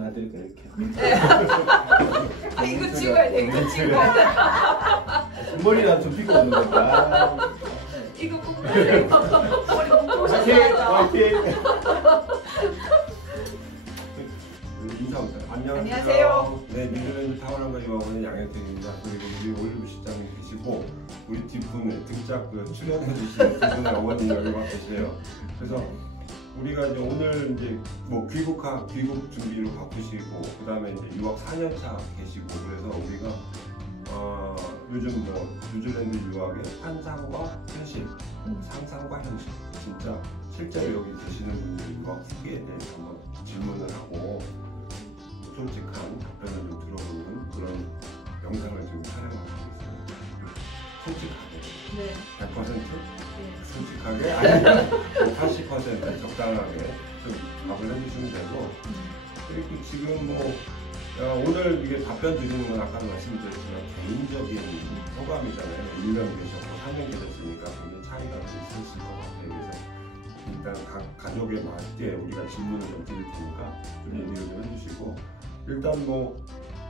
놔드릴까 이렇게. 아, 이거 찍어야 돼. 이거 찍어야 돼. 머리랑 좀 빗고 오는 거다. 이거 꼭 머리 묶고 화이팅! 화이팅! 인사합니다. 안녕하세요. 네, 뉴질랜드 타워랑과 유학원의 양현택입니다. 그리고 우리 올리브 실장님 계시고 우리 뒷분에 등짝 출연해 주신 두 분의 어머니 여기 와 계세요. 그래서 우리가 이제 오늘 이제 뭐 귀국 준비로 바쁘시고 그 다음에 이제 유학 4년차 계시고 그래서 우리가 요즘 뭐 뉴질랜드 유학의 환상과 현실, 상상과 현실, 진짜 실제로 여기 계시는 분들 유학 후기에 대해서 한번 질문을 하고 솔직한 답변을 좀 들어보는 그런 영상을 지금 촬영하고 있어요. 솔직하게, 네. 100% 네. 솔직하게 아니면 80% 적당하게 좀 답을 해주시면 되고 그리고 지금 뭐 오늘 이게 답변 드리는 건 아까도 말씀드렸지만 개인적인 소감이잖아요. 1년 계셨고 4년 계셨으니까 굉장히 차이가 좀 있으실 것 같아요. 그래서 일단 가족에 맞게 우리가 질문을 좀 드릴 테니까 좀 얘기를 좀 해주시고 일단 뭐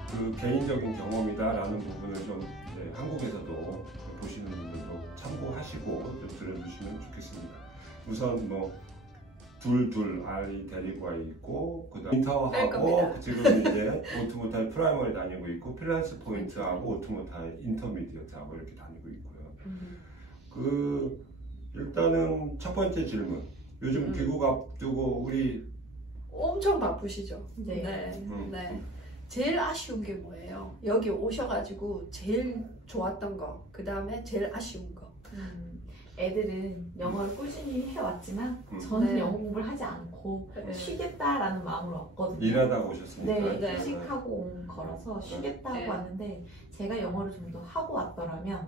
그 개인적인 경험이다라는 부분을 좀 이제 한국에서도 보시는 분들도 참고하시고 좀 들어주시면 좋겠습니다. 우선 뭐 둘 아이 데리고 와 있고 그다음 인터하고 지금 이제 오트모타일 프라이머리 다니고 있고 필란스 포인트하고 오트모타일 인터미디어트하고 이렇게 다니고 있고요. 그 일단은 첫 번째 질문. 요즘 귀국 앞두고 우리 엄청 바쁘시죠? 네. 네. 제일 아쉬운 게 뭐예요? 여기 오셔가지고 제일 좋았던 거, 그 다음에 제일 아쉬운 거. 애들은 영어를 꾸준히 해왔지만 저는 네. 영어 공부를 하지 않고 네. 쉬겠다라는 마음으로 왔거든요. 일하다가 오셨으니까. 네, 네. 휴식하고 온 거라서 쉬겠다고 네. 왔는데 제가 영어를 좀 더 하고 왔더라면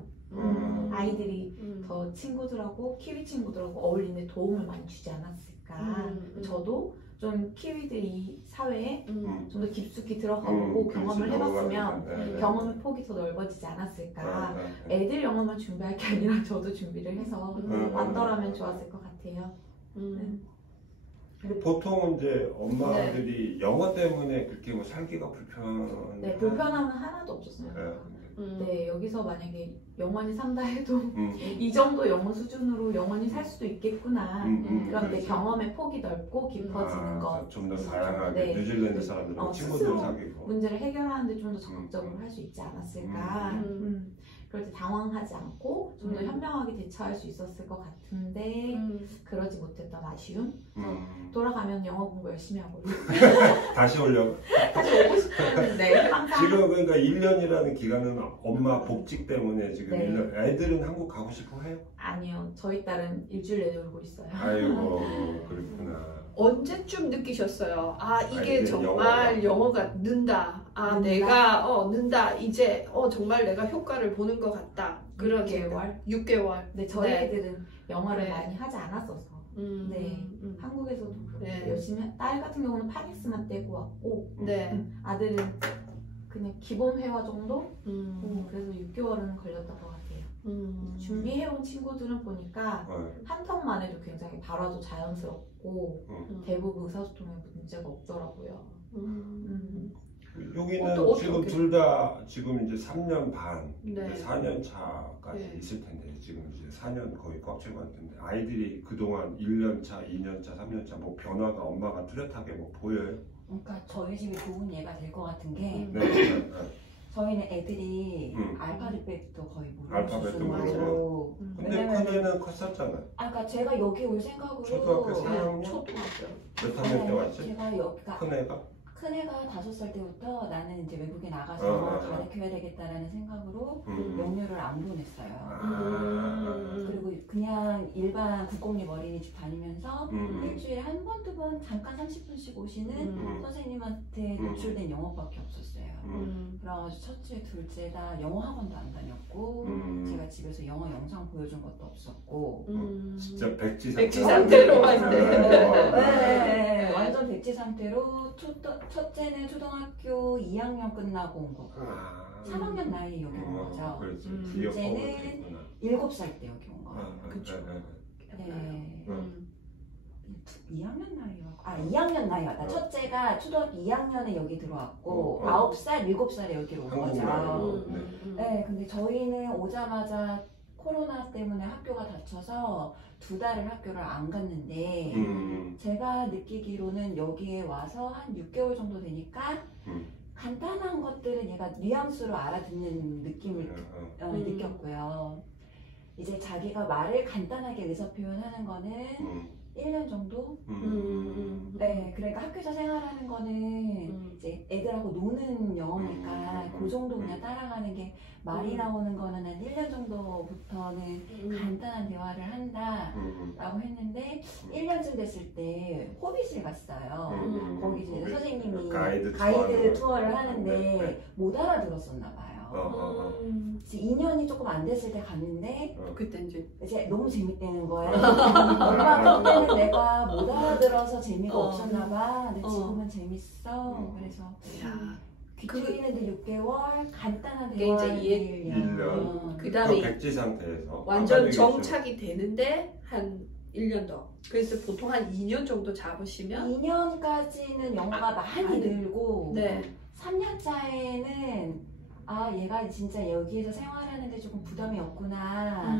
아이들이 더 친구들하고 키위 친구들하고 어울리는 데 도움을 많이 주지 않았을까. 저도 좀 키위들이 사회에 좀 더 깊숙이 들어가보고 경험을 해봤으면 경험의 폭이 더 넓어지지 않았을까. 애들 영어만 준비할 게 아니라 저도 준비를 해서 왔더라면 좋았을 것 같아요. 근데 보통 이제 엄마들이 영어 때문에 그렇게 뭐 살기가 불편. 네, 불편함은 하나도 없었어요. 네, 여기서 만약에 영원히 산다 해도 이 정도 영어 수준으로 영원히 살 수도 있겠구나. 그런데 경험의 폭이 넓고 깊어지는 것. 좀 더 다양하게 네. 뉴질랜드 사람들하고 친구들 사귀고. 문제를 해결하는데 좀 더 적극적으로 할 수 있지 않았을까. 그럴 때 당황하지 않고 좀 더 현명하게 대처할 수 있었을 것 같은데 그러지 못했던 아쉬움. 돌아가면 영어 공부 열심히 하고 다시 오려고. 다시 오고 싶었는데 항상 지금 그러니까 1년이라는 기간은 엄마 복직 때문에 지금 네. 1년. 애들은 한국 가고 싶어 해요? 아니요, 저희 딸은 일주일 내내 울고 있어요. 아이고 그렇구나. 언제쯤 느끼셨어요? 아, 이게 이제 정말 영어가 는다. 아, 는다? 내가 는다. 이제 정말 내가 효과를 보는 것 같다. 그런 6개월? 6개월. 네, 저희 네. 애들은 영어를 네. 많이 하지 않았어서 네, 한국에서도 네. 열심히 딸 같은 경우는 파닉스만 떼고 왔고 네. 아들은 그냥 기본 회화 정도? 그래서 6개월은 걸렸던 것 같아요. 준비해온 친구들은 보니까 한 턴만 해도 굉장히 발화도 자연스럽고 대부분 의사소통에 문제가 없더라고요. 여기는 또 지금 어떻게? 둘 다 지금 이제 3년 반, 네. 4년 차까지 네. 있을 텐데 지금 이제 4년 거의 꽉 채고 왔는데 아이들이 그동안 1년 차, 2년 차, 3년 차 뭐 변화가 엄마가 뚜렷하게 뭐 보여요? 그러니까 저희 집이 좋은 예가 될 것 같은 게 네. 저희는 애들이 알파벳부터 거의 알파벳도 모르고 모르고. 근데 큰애는 컸었잖아. 그러니까 제가 여기 올 생각으로 초등학교 4학년? 초등학교. 몇 학년 때 왔지? 제가 여기가 큰애가? 큰애가 5살 때부터 나는 이제 외국에 나가서 가르쳐야 되겠다라는 생각으로 영유를 안 보냈어요. 그리고 그냥 일반 국공립 어린이집 다니면서 일주일에 한 번, 두 번 잠깐 30분씩 오시는 선생님한테 노출된 영어밖에 없었어요. 그래가지고 첫째, 둘째 다 영어 학원도 안 다녔고 제가 집에서 영어 영상 보여준 것도 없었고 진짜 백지 백지 상태로 상태로 네, 완전 백지 상태로 첫째는 초등학교 2학년 끝나고 온 거고 3학년 나이에 여기 온 거죠. 둘째는 7살 때 여기 온 거예요. 그쵸. 네. 2학년 나이라고. 2학년 나이 맞다. 첫째가 초등학교 2학년에 여기 들어왔고 9살, 7살에 여기로 온 거죠. 네, 근데 저희는 오자마자 코로나 때문에 학교가 닫혀서 2달을 학교를 안 갔는데 제가 느끼기로는 여기에 와서 한 6개월 정도 되니까 간단한 것들은 얘가 뉘앙스로 알아듣는 느낌을 느꼈고요. 이제 자기가 말을 간단하게 의사표현하는 거는 1년 정도? 네, 그러니까 학교에서 생활하는 거는 이제 애들하고 노는 영어니까 그 정도 그냥 따라가는 게 말이 나오는 거는 한 1년 정도부터는 간단한 대화를 한다라고 했는데 1년쯤 됐을 때 호빗을 갔어요. 거기 이제 선생님이 가이드 투어를 하는데 못 알아들었었나 봐요. 2년이 조금 안 됐을 때 갔는데 그때 이제 너무 재밌다는 거예요. 엄마 그때는 내가 못 알아들어서 재미가 없었나 봐. 근데 지금은 재밌어. 그래서 귀추이는데 6개월 간단한 대화를 1년. 그다음에 백지 상태에서 완전 정착이 되는데 한 1년 더. 그래서 보통 한 2년 정도 잡으시면 2년까지는 영어가 많이 늘고 네. 3년 차에는 얘가 진짜 여기에서 생활하는데 조금 부담이 없구나.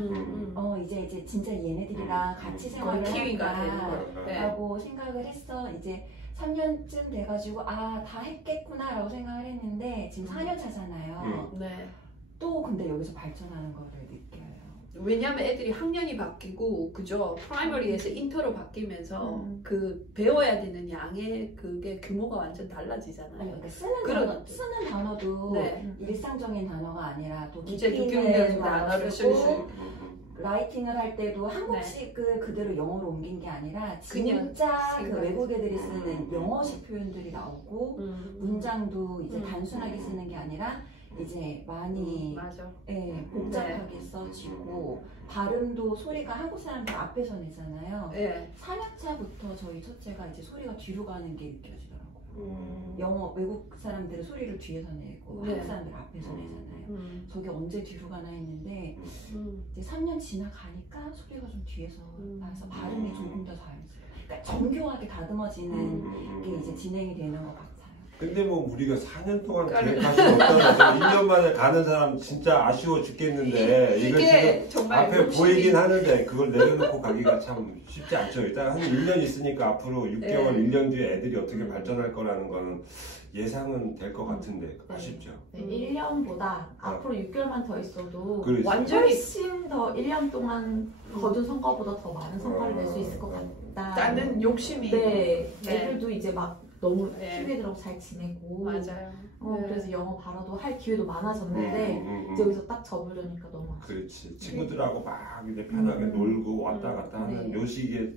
이제 진짜 얘네들이랑 같이 생활을 하겠다 라고 생각을 했어. 이제 3년쯤 돼가지고 다 했겠구나 라고 생각을 했는데 지금 4년 차잖아요. 네. 또 근데 여기서 발전하는 거를 느껴요. 왜냐하면 애들이 학년이 바뀌고 그죠? 프라이머리에서 인터로 바뀌면서 그 배워야 되는 양의 그게 규모가 완전 달라지잖아요. 그러니까 쓰는 단어도 네. 일상적인 단어가 아니라 또 이제 깊이 느끼는 있는 단어를 쓸 수 있고 라이팅을 할 때도 한국식 그대로 영어로 옮긴 게 아니라 진짜 그 외국 애들이 쓰는 영어식 표현들이 나오고 문장도 이제 단순하게 쓰는 게 아니라 이제 많이 복잡하게 써지고 발음도 소리가 한국 사람들 앞에서 내잖아요. 4년차부터 저희 첫째가 이제 소리가 뒤로 가는 게 느껴지더라고요. 영어 외국 사람들은 소리를 뒤에서 내고 한국 사람들 앞에서 내잖아요. 저게 언제 뒤로 가나 했는데 이제 3년 지나가니까 소리가 좀 뒤에서 나서 발음이 조금 더 자연스러워요. 그러니까 정교하게 다듬어지는 게 이제 진행이 되는 것 같아요. 근데 뭐 우리가 4년 동안 계획할 수 없다고 1년 만에 가는 사람 진짜 아쉬워 죽겠는데 이게 지금 앞에 보이긴 하는데 그걸 내려놓고 가기가 참 쉽지 않죠. 일단 한 1년 있으니까 앞으로 6개월, 1년 뒤에 애들이 어떻게 발전할 거라는 거는 예상은 될 것 같은데 아쉽죠. 1년보다 앞으로 6개월만 더 있어도 완전히 훨씬 더 1년 동안 거둔 성과보다 더 많은 성과를 낼 수 있을 것 같다는 욕심이 애들도 이제 막 너무 친구들하고 잘 지내고 맞아요. 그래서 영어 발화도 할 기회도 많아졌는데 이제 여기서 딱 접으려니까 너무 아쉽다. 그렇지. 친구들하고 막 이제 편하게 놀고 왔다 갔다 하는 요 시기에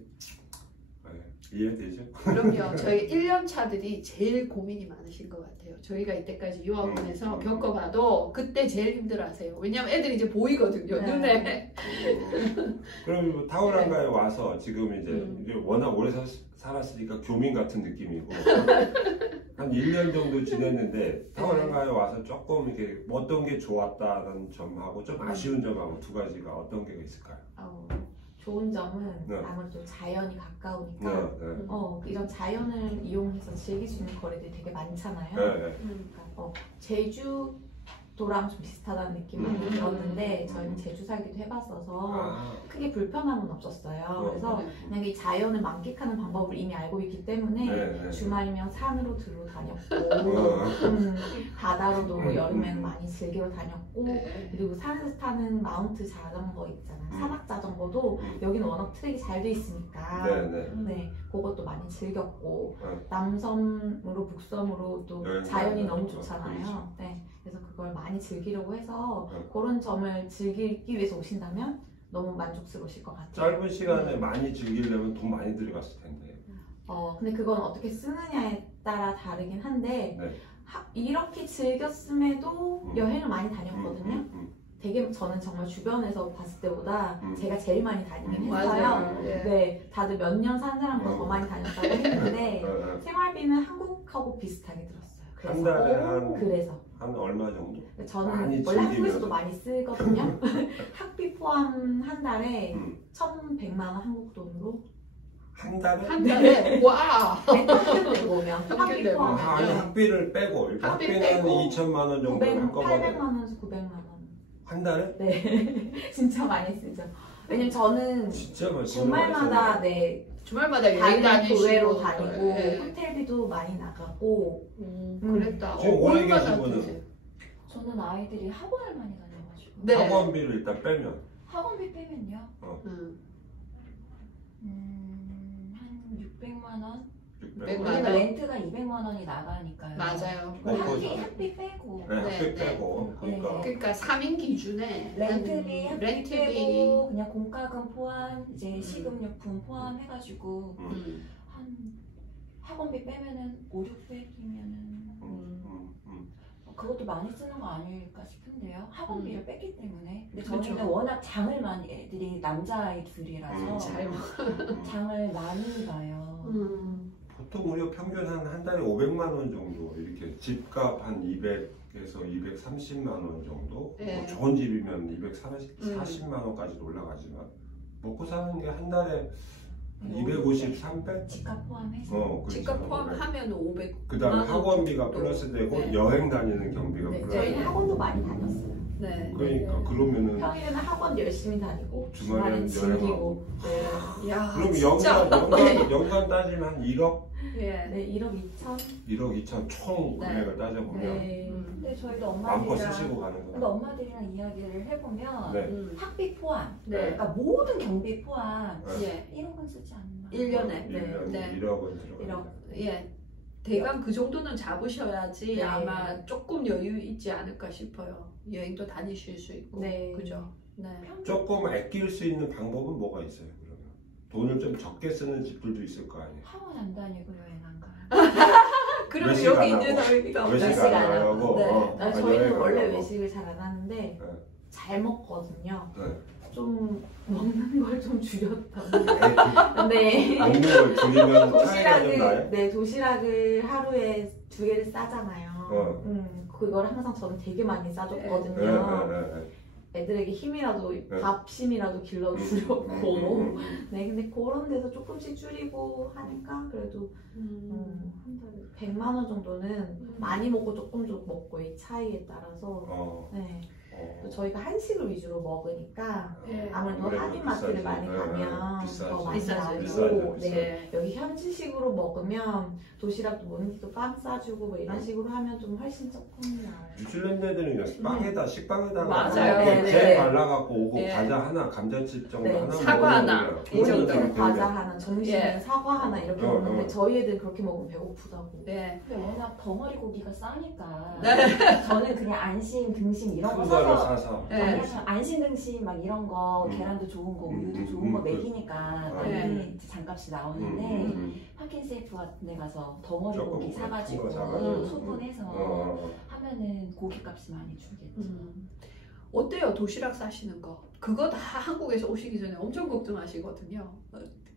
이해되죠? 그럼요. 저희 1년 차들이 제일 고민이 많으신 것 같아요. 저희가 이때까지 유학원에서 겪어봐도 그때 제일 힘들어하세요. 왜냐면 애들이 이제 보이거든요. 눈에. 그럼 타오랑가에 와서 지금 이제 워낙 오래 살았으니까 교민 같은 느낌이고 한 1년 정도 지냈는데 타오랑가에 와서 조금 이렇게 어떤 게 좋았다는 점하고 좀 아쉬운 점하고 두 가지가 어떤 게 있을까요? 좋은 점은 아무래도 자연이 가까우니까 이런 자연을 이용해서 즐길 수 있는 거리들이 되게 많잖아요. 그러니까 제주도랑 좀 비슷하다는 느낌이 들었는데 저희는 제주 살기도 해봤어서 크게 불편함은 없었어요. 그래서 그냥 이 자연을 만끽하는 방법을 이미 알고 있기 때문에 주말이면 산으로 들어 다녔고 바다로도 여름에는 많이 즐기러 다녔고 그리고 산에서 타는 마운트 자전거 있잖아요. 산악 자전거도 여기는 워낙 트랙이 잘 돼 있으니까 그것도 많이 즐겼고 남섬으로 북섬으로 또 자연이 너무 좋잖아요. 그래서 그걸 많이 즐기려고 해서 그런 점을 즐기기 위해서 오신다면 너무 만족스러우실 것 같아요. 짧은 시간에 많이 즐기려면 돈 많이 들어갔을 텐데. 근데 그건 어떻게 쓰느냐에 따라 다르긴 한데 이렇게 즐겼음에도 여행을 많이 다녔거든요. 되게 저는 정말 주변에서 봤을 때보다 제가 제일 많이 다니긴 했어요. 다들 몇 년 산 사람보다 더 많이 다녔다고 했는데 생활비는 한국하고 비슷하게 들었어요. 한 달에 한 얼마 정도? 저는 원래 한국에서도 많이 쓰거든요. 학비 포함 한 달에 1,100만 원 한국 돈으로 한 달에? 한 달에 와. 평균 내고 오면 평균 학비 내고. 아니 포함하면 학비를 빼고 이렇게 학비 학비는 빼고 2천만 원 정도 900, 한꺼번에 800만 원에서 900만 원. 한 달에? 네, 진짜 많이 쓰죠. 왜냐면 저는 진짜 많이 주말마다 네 주말마다 여행 다른 교회로 다니시고 다니고 네. 호텔비도 많이 나가고 그랬다. 지금 오래 얼마나 계신 분은? 드세요? 저는 아이들이 학원을 많이 다녀가지고 네. 학원비를 일단 빼면 학원비 빼면요 한 600만 원? 600만 원. 왜냐면 렌트가 200만 원이 나가니까요. 맞아요. 네, 학비 빼고 네, 학비 네, 빼고 그러니까 그러니까 3인 기준에 렌트비, 학비 렌트비. 빼고 그냥 공과금 포함, 이제 식음료품 포함해가지고 한 학원비 빼면은 5, 600이면은 그것도 많이 쓰는 거 아닐까 싶은데요. 학원비를 뺐기 때문에. 근데 저희는 그렇죠. 워낙 장을 많이 애들이 남자아이 둘이라서 잘 장을 많이 봐요. 보통 우리가 평균 한 달에 500만 원 정도 이렇게 집값 한 200에서 230만 원 정도 네. 뭐 좋은 집이면 240만 원까지도 올라가지만 먹고 사는 게 한 달에 250, 300? 집값 포함해서. 그렇죠. 집값 포함하면 500. 그 다음에 학원비가 정도. 플러스 되고 네. 여행 다니는 경비가 네, 플러스 저희는 되고 학원도 많이 다녔어요. 네. 그러니까 그러면은 평일에는 학원 열심히 다니고 주말에는 주말엔 여행하고. 즐기고 네. 야, 그럼 진짜. 연간 따지면 한 1억? 예. 네, 1억 2천. 1억 2천 총 네. 금액을 따져보면 네. 근데 저희도 마음껏 엄마들이랑 쓰시고 가는 근데 거예요. 엄마들이랑 이야기를 해보면 네. 학비 포함, 네. 그러니까 모든 경비 포함 예. 1억은 쓰지 않나. 1년에. 네. 네. 1억은 들어가요. 예. 대강 그 정도는 잡으셔야지 네. 아마 조금 여유 있지 않을까 싶어요. 여행도 다니실 수 있고. 네. 그죠? 네. 조금 아낄 수 있는 방법은 뭐가 있어요? 그러면 돈을 좀 적게 쓰는 집들도 있을 거 아니에요. 학원 안 다니고 여행 안 가요. 그럼 외식 여기 안 있는 하고. 의미가 외식 없어요. 안 안 하고. 하고 네. 저희는 여행 안 원래 하고. 외식을 잘 안 하는데 네. 잘 먹거든요. 네. 좀 먹는 걸 좀 줄였다고. 그 네. 먹는 걸 줄이면 차이가 좀 나요? 네, 도시락을 하루에 2개를 싸잖아요. 그걸 항상 저는 되게 많이 싸줬거든요. 네. 애들에게 힘이라도 밥 힘이라도 길러주려고. 네, 근데 그런 데서 조금씩 줄이고 하니까 그래도 한 달에 100만 원 정도는 많이 먹고 조금 먹고 이 차이에 따라서. 네. 또 저희가 한식을 위주로 먹으니까 네. 아무래도 한인마트를 많이 가면 더 많이 비싸죠. 나고 비싸죠. 네. 여기 현지식으로 먹으면 도시락도 모닝도 빵 싸주고 뭐 이런 식으로 하면 좀 훨씬 조금 나아요. 뉴질랜드 애들은 그냥 빵에다 식빵에다가 맞아요. 이렇게 네, 잼 네. 발라갖고 오고 네. 과자 하나, 감자칩 정도 네. 하나 사과 먹으면 하나. 그냥 이 정도. 오늘은 과자 되는데. 하나, 점심은 예. 사과 하나 이렇게 어, 먹는데 어. 저희 애들은 그렇게 먹으면 배고프다고. 네. 근데 워낙 덩어리 고기가 싸니까 네. 저는 그냥 안심, 등심 이런 거 큰 거를 사서 사서 네. 안심 등심 막 이런 거 계란도 좋은 거 우유도 좋은 거 먹이니까 많이 네. 이제 잠값이 나오는데 파킨세이프 같은 데 가서 덩어리 조금 고기 사가지고 큰 거 사가지고. 소분해서 하면은 고기값이 많이 줄겠죠. 어때요? 도시락 싸시는 거. 그거 다 한국에서 오시기 전에 엄청 걱정하시거든요.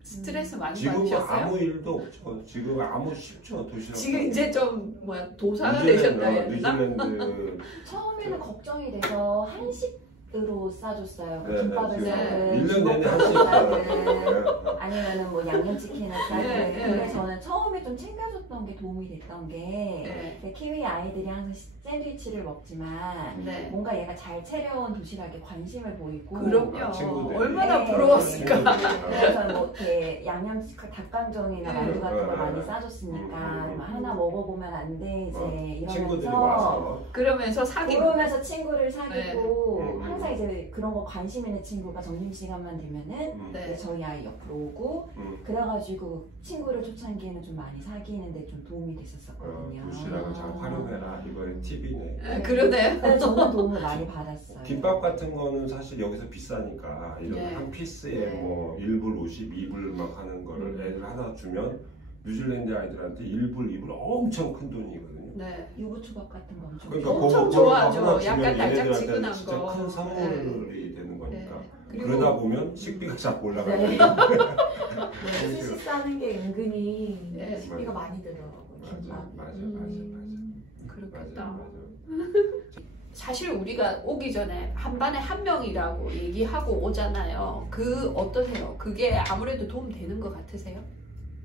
스트레스 많이 지금은 받으셨어요? 아무 일도 없죠. 지금 아무 쉽죠 도시락. 지금 이제 좀 도사가 되셨나요? 뉴질랜드 처음에는 걱정이 돼서 한식으로 싸줬어요. 네, 김밥을 네, 싸든 1년 내내 주먹밥을 한식 싸든 아니면은 뭐 양념치킨을 싸든 네, 네. 근데 저는 처음에 좀 챙겨줬던 게 도움이 됐던 게 네. 키위 아이들이 항상 샌드위치를 먹지만 네. 뭔가 얘가 잘 차려온 도시락에 관심을 보이고 그럼요. 친구들이. 얼마나 네. 부러웠을까. 그래서 뭐 이렇게 양념치킨 닭강정이나 만두 같은 걸 많이 싸줬으니까 하나 먹어보면 안 돼 이제 친구들이 이러면서 와서 그러면서 사귀고. 그러면서 친구를 사귀고 네. 항상 이제 그런 거 관심 있는 친구가 점심시간만 되면은 네. 이제 저희 아이 옆으로 오고 그래가지고 친구를 초창기에는 좀 많이 사귀는데 좀 도움이 됐었거든요. 도시락을 잘 활용해라 이거의 팁이네. 그러네요. 네, 저는 도움을 많이 받았어요. 김밥 같은 거는 사실 여기서 비싸니까 이런 네. 한 피스에 네. 뭐 1불 50, 2불 막 하는 거를 애들 하나 주면 뉴질랜드 아이들한테 1불, 2불 엄청 큰 돈이거든요. 네. 유부초밥 같은 거 엄청 그러니까 엄청 그거 좋아하죠. 하나 주면 약간 얘네들한테 달짝지근한 진짜 거. 큰 선물이 되는 거니까. 그리고 그러다 보면 식비가 자꾸 올라가요. 네. 스시 싸는 게 은근히 네. 식비가 많이 들더라고요. 맞아, 김밥. 맞아. 그렇겠다. 사실 우리가 오기 전에 한 반에 한 명이라고 얘기하고 오잖아요. 그 어떠세요? 그게 아무래도 도움 되는 것 같으세요?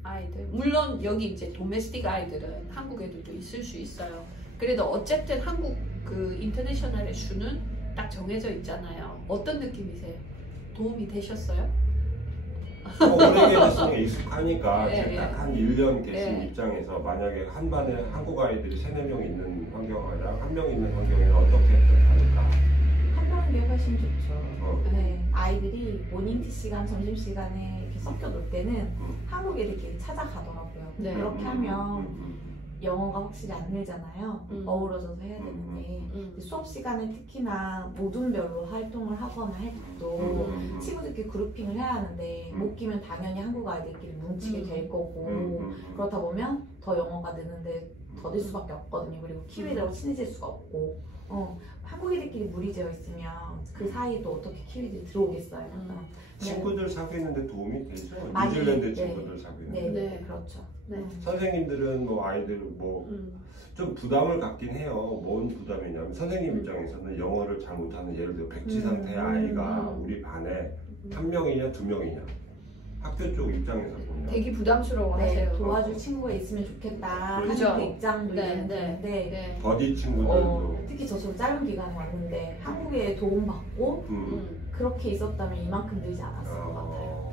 아이들 물론 여기 이제 도메스틱 아이들은 한국 애들도 있을 수 있어요. 그래도 어쨌든 한국 그 인터내셔널의 수는 딱 정해져 있잖아요. 어떤 느낌이세요? 도움이 되셨어요? 오래 계셨으니 익숙하니까 네, 딱 한 1년 계신 네. 입장에서 만약에 한 반에 한국 아이들이 3, 4명 있는 환경이랑 한 명 있는 환경에는 어떻게 다를까? 한 명이 훨씬 좋죠. 어. 네, 아이들이 모닝 시간, 점심 시간에 이렇게 섞여 놀 때는 한국 애들끼리 찾아가더라고요. 네. 그렇게 하면 영어가 확실히 안 늘잖아요. 어우러져서 해야 되는데 수업 시간에 특히나 모둠별로 활동을 하거나 할 때도 친구들끼리 그룹핑을 해야 하는데 못 끼면 당연히 한국 아이들끼리 뭉치게 될 거고 그렇다 보면 더 영어가 느는데 더딜 수밖에 없거든요. 그리고 키위들하고 친해질 수가 없고 한국 애들끼리 무리지어 있으면 그 사이에 또 어떻게 키위들이 들어오겠어요. 친구들 사귀는데 도움이 되죠? 많이, 뉴질랜드 친구들 사귀는데. 네, 네. 그렇죠. 네. 선생님들은 뭐 아이들 뭐 좀 부담을 갖긴 해요. 뭔 부담이냐면 선생님 입장에서는 영어를 잘 못하는 예를 들어 백지 상태의 아이가 우리 반에 한 명이냐 두 명이냐 학교 쪽 입장에서 보면 되게 부담스러워하세요. 네, 도와줄 친구가 있으면 좋겠다 그죠? 하는 그 입장도 네, 있는데 네. 버디 친구들도 특히 저처럼 짧은 기간에 왔는데 한국에 도움받고 그렇게 있었다면 이만큼 늘지 않았을 것 같아요.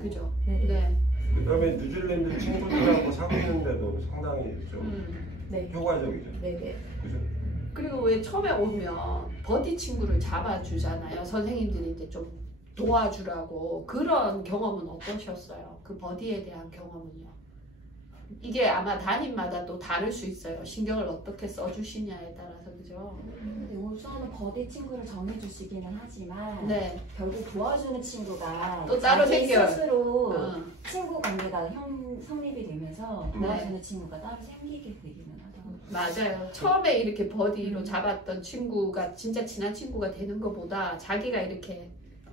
그죠. 네. 네. 그 다음에 뉴질랜드 친구들하고 사귀는데도 상당히 좀 네. 효과적이죠. 네네. 그죠? 그리고 왜 처음에 오면 버디 친구를 잡아주잖아요. 선생님들이 이제 좀 도와주라고. 그런 경험은 어떠셨어요? 그 버디에 대한 경험은요? 이게 아마 담임마다 또 다를 수 있어요. 신경을 어떻게 써주시냐에 따라서. 그죠? 근데 우선은 버디 친구를 정해주시기는 하지만 네. 결국 도와주는 친구가 또 따로 자기 생겨요. 스스로 어. 친구 관계가 성립이 되면서 네. 도와주는 친구가 따로 생기게 되기는 하더라고요. 맞아요. 처음에 이렇게 버디로 잡았던 친구가 진짜 친한 친구가 되는 것보다 자기가 이렇게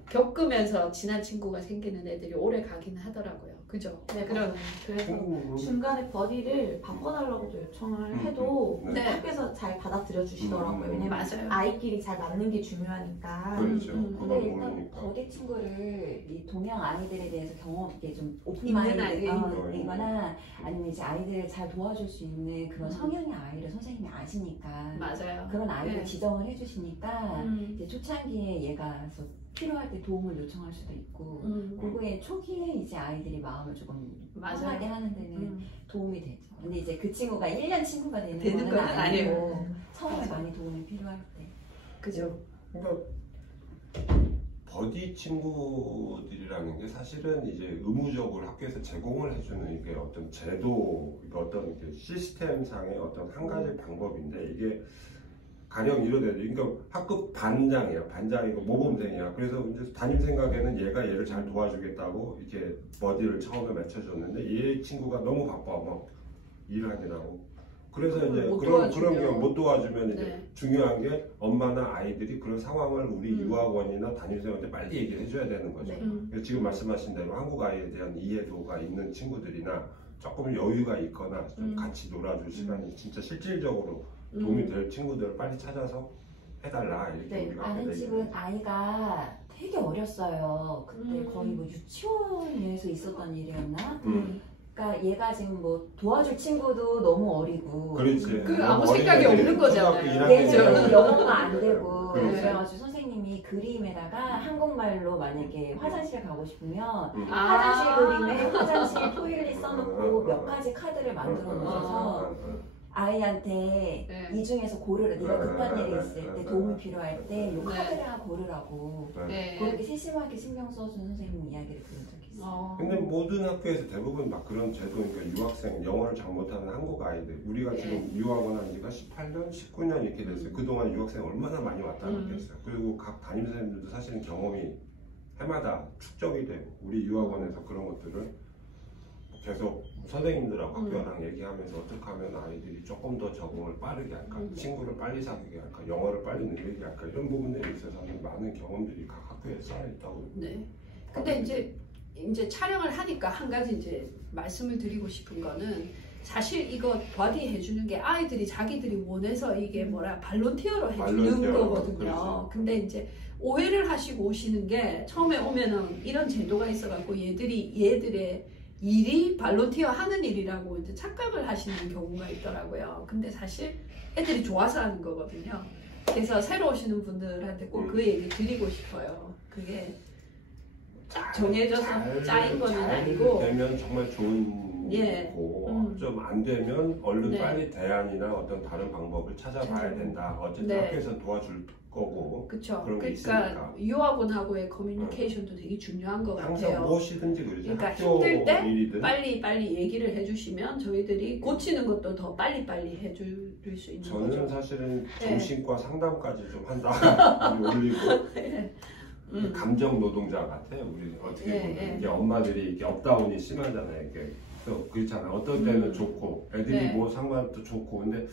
겪으면서 친한 친구가 생기는 애들이 오래 가기는 하더라고요. 그죠? 네, 그런. 그래서 중간에 버디를 바꿔달라고도 요청을 해도 네. 학교에서 잘 받아들여 주시더라고요. 왜냐면 맞아요. 아이끼리 잘 맞는 게 중요하니까. 그렇죠. 근데 그건 일단 모르니까. 버디 친구를 이 동양 아이들에 대해서 경험 이게 좀 있는 오픈마인드이거나 아니면 이제 아이들을 잘 도와줄 수 있는 그런 성향의 아이를 선생님이 아시니까 맞아요. 그런 아이를 네. 지정을 해주시니까 이제 초창기에 얘가 그래서 필요할 때 도움을 요청할 수도 있고 그거에 초기에 이제 아이들이 마음을 조금 맞아요. 편하게 하는 데는 도움이 되죠. 근데 이제 그 친구가 1년 친구가 건 되는 건 아니고 아니에요. 처음에 맞아. 많이 도움이 필요할 때. 그죠? 그러니까 버디 친구들이라는 게 사실은 이제 의무적으로 학교에서 제공을 해주는 이게 어떤 제도, 어떤 이렇게 시스템상의 어떤 한 가지 방법인데 이게 가령 이러대요. 그러니까 학급 반장이야. 반장이고 모범생이야. 그래서 이제 담임 생각에는 얘가 얘를 잘 도와주겠다고 이렇게 버디를 처음에 맺혀줬는데 얘 친구가 너무 바빠 막 일을 하게 나고. 그래서 이제 그런 경우 못 도와주면 이제 네. 중요한 게 엄마나 아이들이 그런 상황을 우리 유학원이나 담임생한테 빨리 얘기를 해줘야 되는 거죠. 네. 그래서 지금 말씀하신 대로 한국 아이에 대한 이해도가 있는 친구들이나 조금 여유가 있거나 좀 같이 놀아줄 시간이 진짜 실질적으로 도움이 될 친구들을 빨리 찾아서 해달라 이렇게 네, 우리가 아는 얘기를 집은 아이가 되게 어렸어요. 그때 거의 뭐 유치원에서 있었던 일이었나? 그러니까 얘가 지금 뭐 도와줄 친구도 너무 어리고 그렇지. 그 아무 생각이 없는 거잖아요. 얘는 영어가 안 되고 그렇지. 그래가지고 선생님이 그림에다가 한국말로 만약에 화장실 가고 싶으면 음. 화장실 그림에 화장실 토일릿 써놓고 몇 가지 카드를 만들어 놓으셔서 아이한테 네. 이 중에서 고르라. 네가 급한 일이 있을 때 도움이 필요할 때 이 네. 카드를 하나 고르라고 네. 그렇게 세심하게 신경 써준 선생님 이야기를 들은 적이 있어요. 근데 모든 학교에서 대부분 막 그런 제도, 그러니까 유학생, 영어를 잘 못하는 한국 아이들, 우리가 네. 지금 유학원 한 지가 18년, 19년 이렇게 됐어요. 그동안 유학생 얼마나 많이 왔다 갔다 했어요. 그리고 각 담임선생님들도 사실은 경험이 해마다 축적이 되고, 우리 유학원에서 그런 것들을 계속 선생님들하고 학교랑 얘기하면서 어떻게 하면 아이들이 조금 더 적응을 빠르게 할까, 친구를 빨리 사귀게 할까, 영어를 빨리 늘리게 할까, 이런 부분들에 있어서는 많은 경험들이 각 학교에 쌓여있다고. 네. 근데 이제 촬영을 하니까 한 가지 이제 말씀을 드리고 싶은 거는 사실 이거 바디 해주는 게 아이들이 자기들이 원해서 이게 뭐라 발론티어로 해주는 발론티어로, 거거든요. 그렇지. 근데 이제 오해를 하시고 오시는 게 처음에 오면은 이런 제도가 있어갖고 얘들의 일이 발론티어 하는 일이라고 이제 착각을 하시는 경우가 있더라고요. 근데 사실 애들이 좋아서 하는 거거든요. 그래서 새로 오시는 분들한테 꼭 그 얘기 드리고 싶어요. 그게 정해져서 짜인 거는 아니고 되면 정말 좋은 예. 거고 좀 안 되면 얼른 네. 빨리 대안이나 어떤 다른 방법을 찾아봐야 된다. 어쨌든 네. 학교에서 도와줄 거고 그쵸. 그런 게 그러니까 있으니까. 유아원하고의 커뮤니케이션도 되게 중요한 것 항상 같아요. 무엇이든지 그러지. 그러니까 학교 힘들 때 일이든 빨리 얘기를 해주시면 저희들이 고치는 것도 더 빨리 해줄 수 있는 저는 거죠. 사실은 네. 정신과 상담까지 좀 한다 올리고 네. 감정 노동자 같아요. 우리 어떻게 예, 보면 예. 이게 엄마들이 이렇게 업다운이 심하잖아요. 이게 또 그렇잖아요. 어떤 때는 좋고 애들이 네. 뭐 상관도 좋고 근데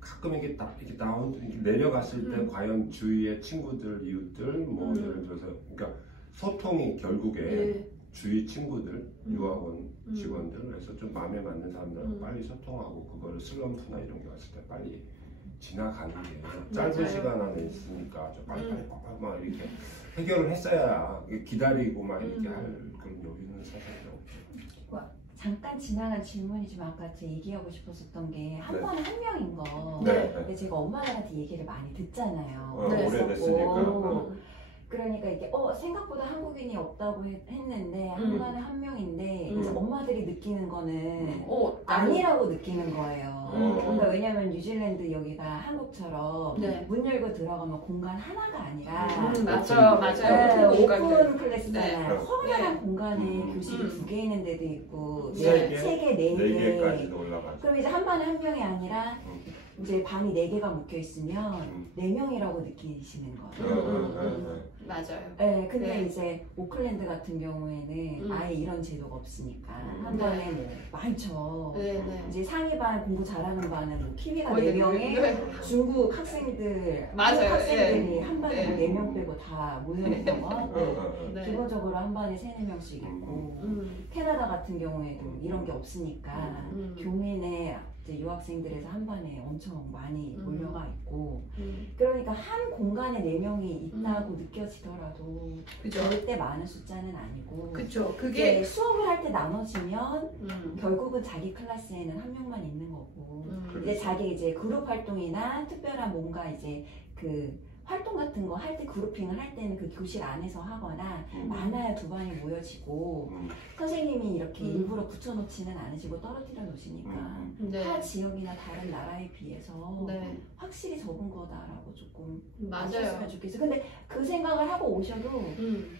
가끔 이게 딱 이렇게 다운 이렇게 내려갔을 때 과연 주위의 친구들, 이웃들 뭐 예를 들어서 그러니까 소통이 결국에 네. 주위 친구들, 유학원 직원들 그래서 좀 마음에 맞는 사람들하고 빨리 소통하고 그거를 슬럼프나 이런 게 왔을 때 빨리 지나가는 게 짧은 맞아요. 시간 안에 있으니까 좀 빨리 막 이렇게 해결을 했어야 기다리고 막 이렇게 할 그런 여유는 사실 없죠. 잠깐 지나간 질문이지만 아까 제가 얘기하고 싶었었던 게 한 네. 번에 한 명인 거. 네. 근데 제가 엄마들한테 얘기를 많이 듣잖아요. 네. 오래됐으니까. 그러니까 이게 생각보다 한국인이 없다고 했는데 한 음. 번에 한 명인데 음. 이제 엄마들이 느끼는 거는 나도- 아니라고 느끼는 거예요. 그러니까 음. 왜냐면 뉴질랜드 여기가 한국처럼 네. 문 열고 들어가면 공간 하나가 아니라 맞아요. 네, 공간들. 오픈 클래스잖아요. 네. 커다란 네. 공간에 교실이 2개 있는 데도 있고 네. 3개, 4개. 4개까지도 올라가죠. 그럼 이제 한 반에 한 명이 아니라 이제 반이 4개가 묶여 있으면 음. 4명이라고 느끼시는 거예요. 맞아요. 네, 근데 네. 이제 오클랜드 같은 경우에는 아예 이런 제도가 없으니까 한 네. 반에 뭐 많죠. 네. 이제 상위반 공부 잘하는 반은 뭐 키위가 거의 4명에 네. 중국 학생들, 맞아요. 한국 학생들이 네. 한 반에 네. 4명 빼고 다 모여있는 거. 네. 기본적으로 한 반에 3-4명씩 있고 캐나다 같은 경우에도 이런 게 없으니까 교민의 이제 유학생들에서 한 반에 엄청 많이 몰려가 있고 그러니까 한 공간에 4명이 있다고 느껴지더라도 그죠. 절대 많은 숫자는 아니고 그쵸. 이제 그게 수업을 할 때 나눠지면 결국은 자기 클래스에는 한 명만 있는 거고 이제 자기 이제 그룹 활동이나 특별한 뭔가 이제 그 활동 같은 거 할 때 그룹핑을 할 때는 그 교실 안에서 하거나 많아야 2반이 모여지고 선생님이 이렇게 일부러 붙여놓지는 않으시고 떨어뜨려 놓으시니까 네. 타 지역이나 다른 나라에 비해서 네. 확실히 적은 거다라고 조금 맞아요. 아셨으면 좋겠어요. 근데 그 생각을 하고 오셔도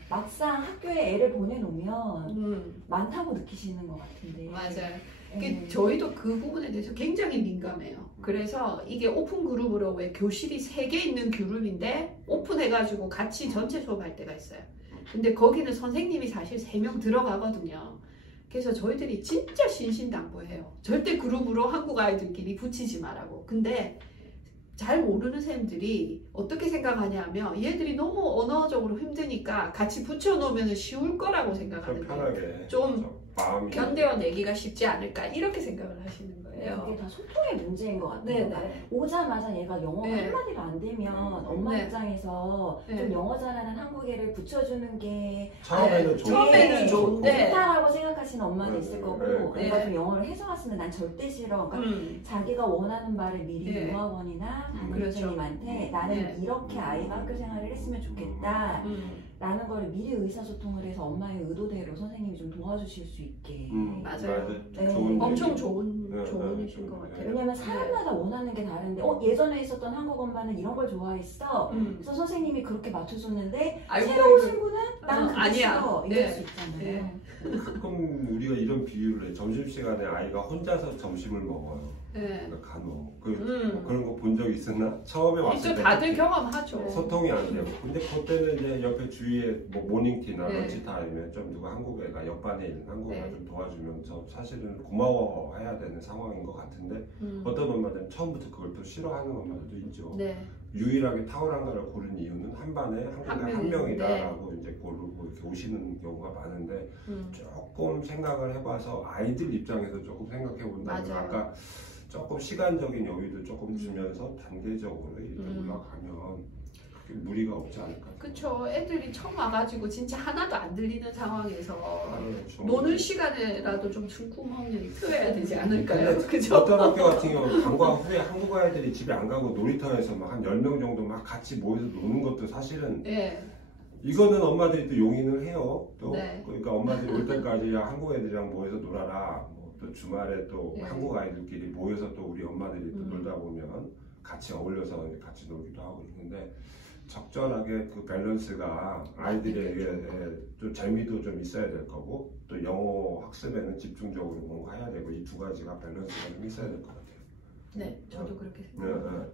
막상 학교에 애를 보내놓으면 많다고 느끼시는 것 같은데. 맞아요. 저희도 그 부분에 대해서 굉장히 민감해요. 그래서 이게 오픈 그룹으로 왜 교실이 3개 있는 그룹인데 오픈해가지고 같이 전체 수업할 때가 있어요. 근데 거기는 선생님이 사실 3명 들어가거든요. 그래서 저희들이 진짜 신신당부해요. 절대 그룹으로 한국 아이들끼리 붙이지 말라고. 근데 잘 모르는 쌤들이 어떻게 생각하냐면 얘들이 너무 언어적으로 힘드니까 같이 붙여놓으면 쉬울 거라고 생각하는 거예요. 편하게 좀 마음이 견뎌내기가 쉽지 않을까 이렇게 생각을 하시는 이게 거예요. 다 소통의 문제인 것 같아요. 네네. 그러니까 오자마자 얘가 영어가 네. 한마디가 안 되면 엄마 네. 입장에서 네. 좀 영어 잘하는 한국애를 붙여주는 게 처음에는 좋은데 처음에는 좋은데 좋다라고 생각하시는 엄마도 있을 거고 네. 내가 네. 좀 영어를 해서 왔으면 난 절대 싫어. 그러니까 자기가 원하는 바를 미리 네. 유학원이나 그렇죠. 담임선생님한테 나는 네. 이렇게 아이가 학교 생활을 했으면 좋겠다 라는 걸 미리 의사소통을 해서 엄마의 의도대로 선생님이 좀 도와주실 수 있게 맞아요. 네. 좋은 엄청 얘기. 좋은 조언이신 것 같아요. 왜냐면 사람마다 원하는 게 다른데 예전에 있었던 한국 엄마는 이런 걸 좋아했어 그래서 선생님이 그렇게 맞춰줬는데 알고 새로 오신 분은 난 그게 아니야. 싫어 이럴 네. 수 있잖아요. 네. 가끔 우리가 이런 비유를 해. 점심시간에 아이가 혼자서 점심을 먹어요. 네. 그러니까 간혹 뭐 그런 거 본 적 있었나? 처음에 왔을 이거 때 다들 경험하죠. 소통이 안 되고 근데 그때는 이제 옆에 주위에 뭐 모닝티나 네. 런치타임에 좀 누가 한국 애가 옆반에 있는 한국 애가 네. 좀 도와주면서 사실은 고마워해야 되는 상황인 것 같은데 어떤 엄마들은 처음부터 그걸 또 싫어하는 엄마들도 있죠. 네. 유일하게 타오랑가를 고른 이유는 한 반에 한국에 한 명이다라고 이제 고르고 이렇게 오시는 경우가 많은데 조금 생각을 해봐서 아이들 입장에서 조금 생각해 본다면 아까 조금 시간적인 여유도 조금 주면서 단계적으로 이렇게 올라가면 무리가 없지 않을까. 그쵸. 애들이 처음 와가지고 진짜 하나도 안 들리는 상황에서 노는 시간에라도 좀 숨구멍을 표해야 되지 않을까요? 그죠? 어떤 학교 같은 경우는 방과 후에 한국 아이들이 집에 안 가고 놀이터에서 막 한 10명 정도 막 같이 모여서 노는 것도 사실은 이거는 엄마들이 또 용인을 해요. 또 그러니까 엄마들이 올 때까지 야, 한국 애들이랑 모여서 놀아라. 또 주말에 또 한국 아이들끼리 모여서 또 우리 엄마들이 또 놀다 보면 같이 어울려서 같이 놀기도 하고 있는데 적절하게 그 밸런스가 아이들에게 좀 재미도 좀 있어야 될 거고 또 영어 학습에는 집중적으로 뭔가 해야 되고 이 두 가지가 밸런스가 좀 있어야 될 것 같아요. 네, 저도 그렇게 생각합니다.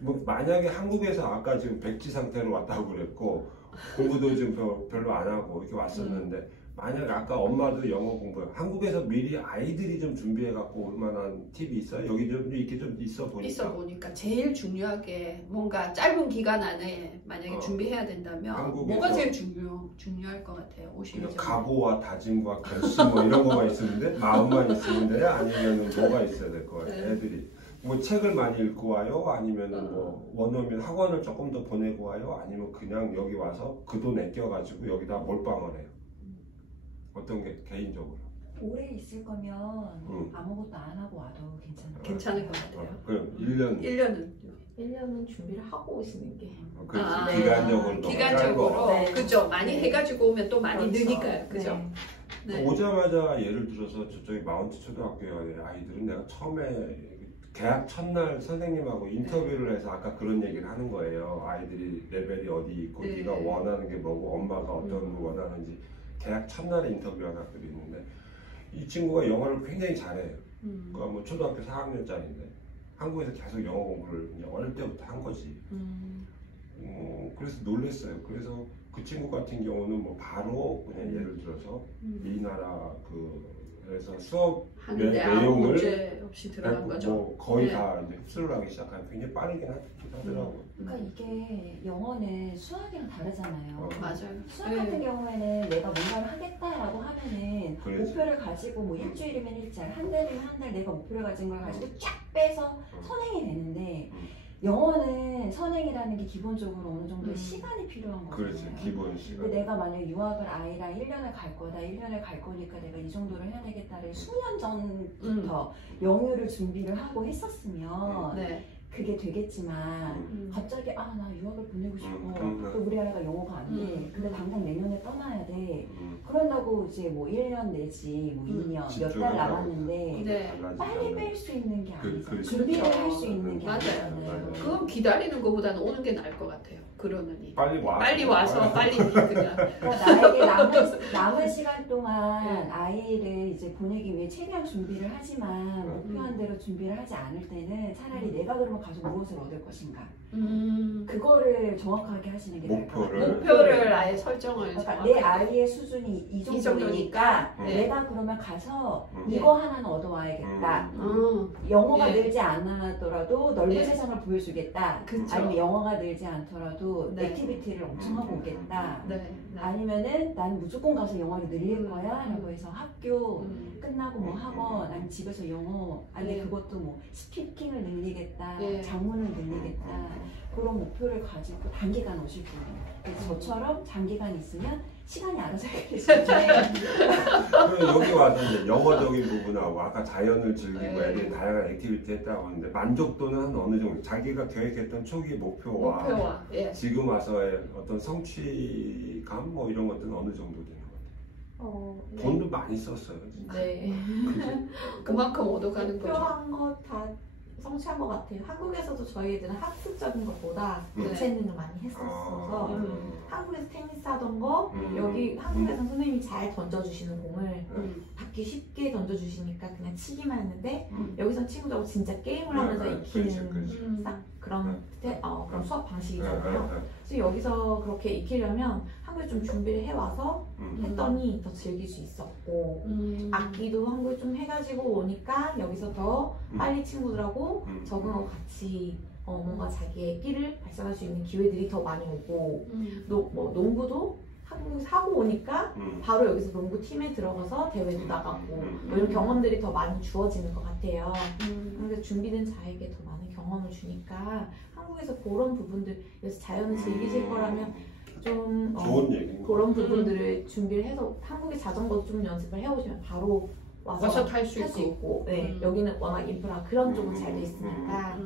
뭐 만약에 한국에서 아까 지금 백지 상태로 왔다고 그랬고 공부도 지금 별로 안 하고 이렇게 왔었는데 만약에 아까 엄마도 영어 공부 한국에서 미리 아이들이 좀 준비해 갖고 올 만한 팁이 있어요? 여기 좀 이렇게 좀 있어 보니까 제일 중요하게 뭔가 짧은 기간 안에 만약에 준비해야 된다면 뭐가 제일 중요할 것 같아요? 오시기 전에 각오와 다짐과 결심 뭐 이런 거만 있었는데 마음만 있으면 돼요? 아니면 뭐가 있어야 될 것 같아요? 애들이 뭐 책을 많이 읽고 와요? 아니면은 뭐 원어민 학원을 조금 더 보내고 와요? 아니면 그냥 여기 와서 그 돈 아껴가지고 여기다 몰빵을 해요? 어떤 게 개인적으로? 오래 있을 거면 아무것도 안 하고 와도 괜찮을 것 같아요. 그럼 1년은 준비를 하고 오시는 게 그렇지. 기간적으로 그죠. 많이 해가지고 오면 또 많이 느니까요. 그죠. 오자마자 예를 들어서 저쪽에 마운트 초등학교에 아이들은 내가 처음에 개학 첫날 선생님하고 인터뷰를 해서 아까 그런 얘기를 하는 거예요. 아이들이 레벨이 어디 있고 네가 원하는 게 뭐고 엄마가 어떤 걸 원하는지 대학 첫날에 인터뷰한 학교도 있는데 이 친구가 영어를 굉장히 잘해요. 그러니까 뭐 초등학교 4학년짜리인데 한국에서 계속 영어 공부를 그냥 어릴 때부터 한 거지. 그래서 놀랬어요. 그래서 그 친구 같은 경우는 뭐 바로 그냥 예를 들어서 이 나라 그래서 수업 내용을 문제 없이 들어간 거죠. 뭐 거의 다 이제 흡수를 하기 시작하면 굉장히 빠르긴 하더라고요. 그러니까 이게 영어는 수학이랑 다르잖아요. 맞아요. 수학 같은 경우에는 내가 뭔가를 하겠다라고 하면은 목표를 가지고 뭐 일주일이면 일주일, 한 달이면 한 달 내가 목표를 가진 걸 가지고 쫙 빼서 선행이 되는데 영어는 선행이라는 게 기본적으로 어느 정도의 시간이 필요한 거잖아요. 그렇지, 기본 시간. 근데 내가 만약 유학을 아이랑 1년을 갈 거다, 1년을 갈 거니까 내가 이 정도를 해야 되겠다를 수년 전부터 영유를 준비를 하고 했었으면 그게 되겠지만 갑자기 나 유학을 보내고 싶어. 또 우리 아이가 영어가 안 돼. 근데 당장 내년에 떠나야 돼. 그런다고 이제 뭐 1년 내지 뭐 2년 몇 달 남았는데 빨리 뺄 수 있는 게 아니죠. 준비를 할 수 있는 게 아니잖아요. 그건 기다리는 것보다는 오는 게 나을 것 같아요. 그러느니 빨리 와서 빨리 그냥 그러니까 나에게 남은 시간 동안 아이를 이제 보내기 위해 최대한 준비를 하지만 목표한 대로 준비를 하지 않을 때는 차라리 내가 그러면 가서 무엇을 얻을 것인가 그거를 정확하게 하시는 게 나을 것 같아요. 목표를 아예 설정을 그러니까 내 아이의 수준이 이 정도니까 내가 그러면 가서 이거 하나는 얻어와야겠다. 영어가 늘지 않았더라도 넓은 세상을 보여주겠다. 아니면 영어가 늘지 않더라도 액티비티를 엄청 하고 오겠다. 아니면은 난 무조건 가서 영어를 늘릴 거야 라고 해서 학교 끝나고 뭐 학원 아니면 집에서 영어 아니 그것도 뭐 스피킹을 늘리겠다. 장문을 늘리겠다. 그런 목표를 가지고 단기간 오실 거예요. 저처럼 장기간 있으면 시간이 알아서 해결되시잖아요. 여기 와서 이제 영어적인 부분하고 아까 자연을 즐기고 애들이 다양한 액티비티 했다고 하는데 만족도는 어느 정도 자기가 계획했던 초기 목표와 지금 와서의 어떤 성취감 뭐 이런 것들은 어느 정도 되는 것 같아요. 돈도 많이 썼어요. 진짜. 그만큼 얻어가는 거죠. 목표한 거 다 성취한 것 같아요. 한국에서도 저희 애들은 학습적인 것보다 재능을 많이 했었어서 한국에서 테니스 하던 거 여기 한국에서 선생님이 잘 던져주시는 공을 받기 쉽게 던져주시니까 그냥 치기만 했는데 여기서 친구들하고 진짜 게임을 하면서 익히는 그런 수업 방식이잖아요. 그래서 여기서 그렇게 익히려면 한국 한국에 좀 준비를 해와서 했더니 더 즐길 수 있었고 악기도 한국에 좀 해가지고 오니까 여기서 더 빨리 친구들하고 적응하고 같이 뭔가 자기의 끼를 발산할 수 있는 기회들이 더 많이 오고 뭐 농구도 한국에서 하고 오니까 바로 여기서 농구 팀에 들어가서 대회도 나가고 뭐 이런 경험들이 더 많이 주어지는 것 같아요. 그래서 준비된 자에게 더 많은 경험을 주니까 한국에서 그런 부분들, 그래서 자연을 즐기실 거라면 좀 좋은 얘기인 그런 부분들을 준비를 해서 한국에 자전거도 좀 연습을 해오시면 바로 와서 탈 수 있고 네, 여기는 워낙 인프라 그런 쪽은 잘 돼 있으니까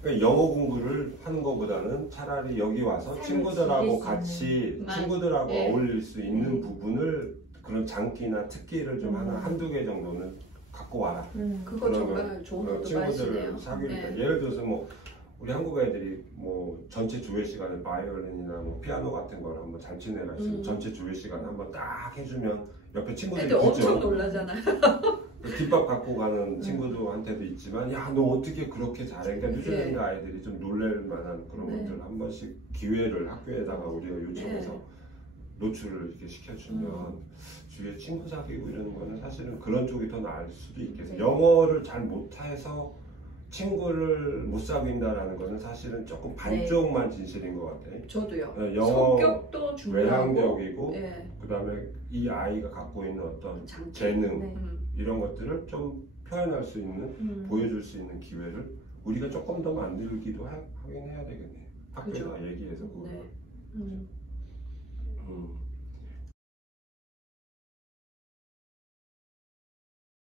그러니까 영어 공부를 하는 것보다는 차라리 여기 와서 친구들하고 같이 친구들하고 네. 어울릴 수 있는 부분을 그런 장기나 특기를 좀 하나 한두 개 정도는 갖고 와라. 그거 정말 좋은 것도 말씀이에요. 친구들을 사귀니까 네. 예를 들어서 뭐 우리 한국 애들이 뭐 전체 조회 시간에 바이올린이나 뭐 피아노 같은 거를 한번 잘 치내가 있으면 전체 조회 시간에 한번 딱 해주면 옆에 친구들이 애들 엄청 있죠. 놀라잖아요. 뒷밥 갖고 가는 친구들한테도 있지만 야 너 어떻게 그렇게 잘해? 그러니까 뉴질랜드 네. 아이들이 좀 놀랄 만한 그런 네. 것들 한 번씩 기회를 학교에다가 우리가 요청해서 네. 노출을 이렇게 시켜주면 주위에 친구 사귀고 이러는 거는 사실은 그런 쪽이 더 나을 수도 있겠어요. 네. 영어를 잘 못해서 친구를 못 사귄다라는 거는 사실은 조금 반쪽만 진실인 것 같아요. 저도요. 네, 영어 성격도 중요하고 외향적이고 네. 그다음에 이 아이가 갖고 있는 어떤 장점. 재능 네. 이런 것들을 좀 표현할 수 있는 보여줄 수 있는 기회를 우리가 조금 더 만들기도 하긴 해야 되겠네요. 학교에다 그죠. 얘기해서 그걸. 네.